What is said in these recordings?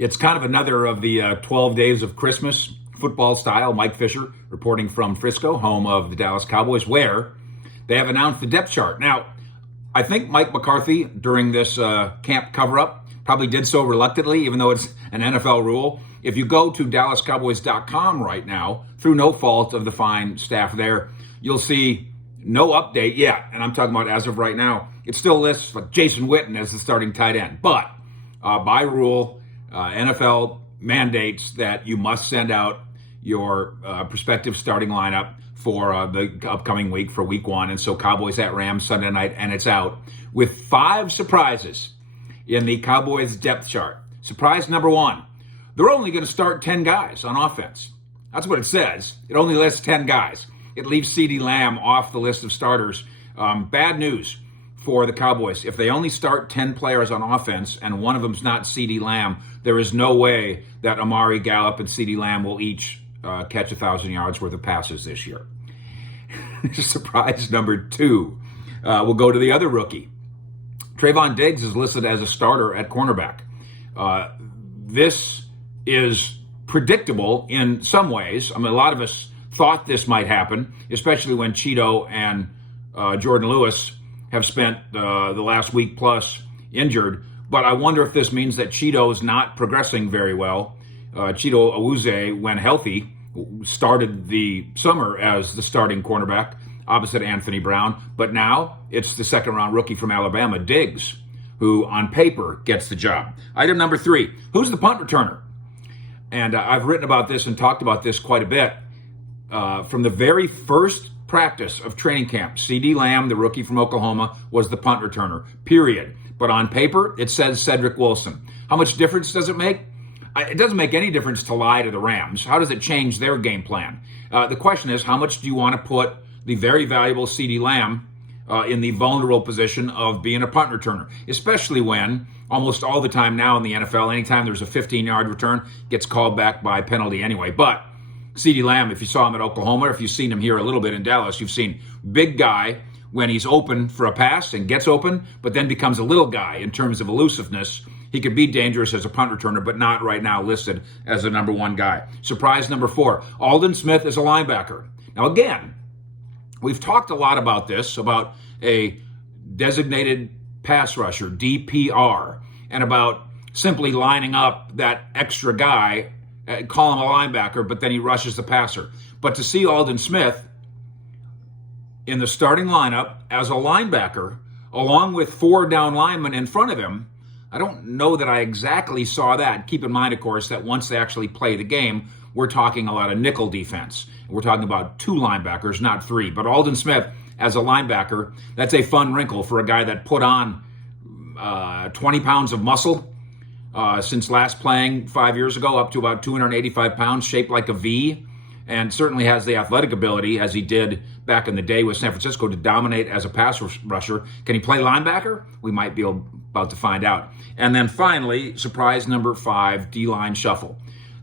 It's kind of another of the 12 days of Christmas football style. Mike Fisher reporting from Frisco, home of the Dallas Cowboys, where they have announced the depth chart. Now, I think Mike McCarthy, during this camp cover-up, probably did so reluctantly, even though it's an NFL rule. If you go to DallasCowboys.com right now, through no fault of the fine staff there, you'll see no update yet. And I'm talking about as of right now. It still lists like Jason Witten as the starting tight end. But by rule, NFL mandates that you must send out your prospective starting lineup for the upcoming week, for week one. And so Cowboys at Rams Sunday night, and it's out with 5 surprises in the Cowboys depth chart. Surprise number 1, they're only going to start 10 guys on offense. That's what it says. It only lists 10 guys. It leaves CeeDee Lamb off the list of starters. Bad news for the Cowboys. If they only start 10 players on offense and one of them's not CeeDee Lamb, there is no way that Amari Gallup and CeeDee Lamb will each catch 1,000 yards worth of passes this year. Surprise number 2. We'll go to the other rookie. Trayvon Diggs is listed as a starter at cornerback. This is predictable in some ways. I mean, a lot of us thought this might happen, especially when Cheeto and Jordan Lewis have spent the last week plus injured. But I wonder if this means that Cheeto is not progressing very well. Cheeto Awuzie, when healthy, started the summer as the starting cornerback opposite Anthony Brown. But now it's the second-round rookie from Alabama, Diggs, who on paper gets the job. Item number 3, who's the punt returner? And I've written about this and talked about this quite a bit. From the very first practice of training camp, CeeDee Lamb, the rookie from Oklahoma, was the punt returner, period. But on paper, it says Cedric Wilson. How much difference does it make? It doesn't make any difference to lie to the Rams. How does it change their game plan? The question is, how much do you want to put the very valuable CeeDee Lamb in the vulnerable position of being a punt returner, especially when almost all the time now in the NFL, anytime there's a 15-yard return, gets called back by penalty anyway. But CeeDee Lamb, if you saw him at Oklahoma, or if you've seen him here a little bit in Dallas, you've seen big guy when he's open for a pass and gets open, but then becomes a little guy in terms of elusiveness. He could be dangerous as a punt returner, but not right now listed as the number 1 guy. Surprise number 4, Aldon Smith is a linebacker. Now again, we've talked a lot about this, about a designated pass rusher, DPR, and about simply lining up that extra guy, call him a linebacker, but then he rushes the passer. But to see Aldon Smith in the starting lineup as a linebacker, along with 4 down linemen in front of him, I don't know that I exactly saw that. Keep in mind, of course, that once they actually play the game, we're talking a lot of nickel defense. We're talking about 2 linebackers, not 3. But Aldon Smith as a linebacker, that's a fun wrinkle for a guy that put on 20 pounds of muscle since last playing 5 years ago, up to about 285 pounds, shaped like a V, and certainly has the athletic ability, as he did back in the day with San Francisco, to dominate as a pass rusher. Can he play linebacker? We might be about to find out. And then finally, surprise number 5, D-line shuffle.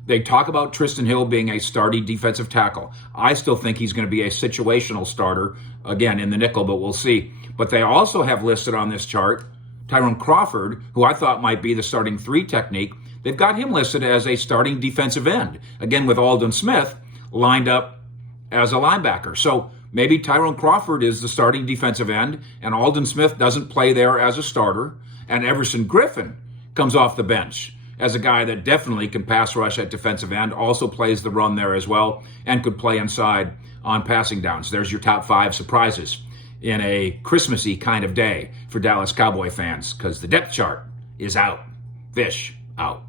They talk about Tristan Hill being a starting defensive tackle. I still think he's going to be a situational starter, again, in the nickel, but we'll see. But they also have listed on this chart Tyrone Crawford, who I thought might be the starting 3 technique. They've got him listed as a starting defensive end, again with Aldon Smith lined up as a linebacker. So maybe Tyrone Crawford is the starting defensive end, and Aldon Smith doesn't play there as a starter, and Everson Griffin comes off the bench as a guy that definitely can pass rush at defensive end, also plays the run there as well, and could play inside on passing downs. There's your top 5 surprises in a Christmassy kind of day for Dallas Cowboy fans, because the depth chart is out. Fish out.